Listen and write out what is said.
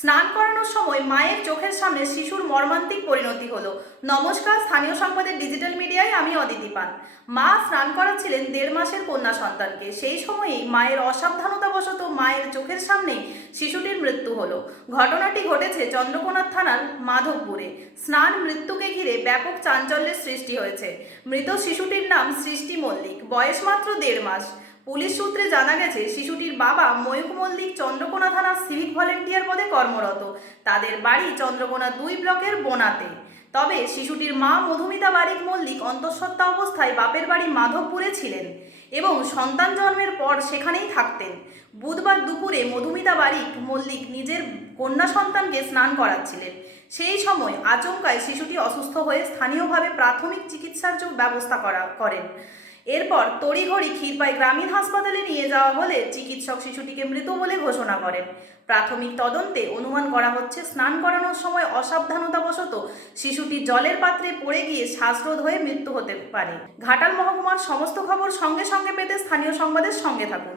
স্নান করানোর সময় মায়ের চোখের সামনে শিশুর মর্মান্তিক পরিণতি হলো। নমস্কার, স্থানীয় সংবাদের ডিজিটাল মিডিয়ায় আমি অদিতি পান। মা স্নান করাচ্ছিলেন 1.5 মাসের কন্যা সন্তানকে। সেই সময়েই মায়ের অসাবধানতাবশত মায়ের চোখের সামনেই শিশুটির মৃত্যু হলো। ঘটনাটি ঘটেছে চন্দ্রকোনা থানার মাধবপুরে। স্নান মৃত্যুকে ঘিরে ব্যাপক চাঞ্চল্যের সৃষ্টি হয়েছে। মৃত শিশুটির নাম সৃষ্টি মল্লিক, বয়স মাত্র 1.5 মাস। পুলিশ সূত্রে জানা গেছে, শিশুটির বাবা ময়ূক মল্লিক চন্দ্রকোনা থানার সিভিক ভলেন্টিয়ার পদে কর্মরত। তাদের বাড়ি চন্দ্রকোনা 2 ব্লকের বোনাতে। তবে শিশুটির মা মধুমিতা বারিক মল্লিক অন্তঃসত্ত্বা অবস্থায় বাপের বাড়ি মাধবপুরে ছিলেন এবং সন্তান জন্মের পর সেখানেই থাকতেন। বুধবার দুপুরে মধুমিতা বারিক মল্লিক নিজের কন্যা সন্তানকে স্নান করাচ্ছিলেন। সেই সময় আচমকায় শিশুটি অসুস্থ হয়ে স্থানীয়ভাবে প্রাথমিক চিকিৎসার ব্যবস্থা করেন। এরপর তড়িঘড়ি ক্ষীরপাই গ্রামীণ হাসপাতালে নিয়ে যাওয়া হলে চিকিৎসক শিশুটিকে মৃত বলে ঘোষণা করেন। প্রাথমিক তদন্তে অনুমান করা হচ্ছে, স্নান করানোর সময় অসাবধানতাবশত শিশুটি জলের পাত্রে পড়ে গিয়ে শ্বাসরোধ হয়ে মৃত্যু হতে পারে। ঘাটাল মহকুমার সমস্ত খবর সঙ্গে সঙ্গে পেতে স্থানীয় সংবাদের সঙ্গে থাকুন।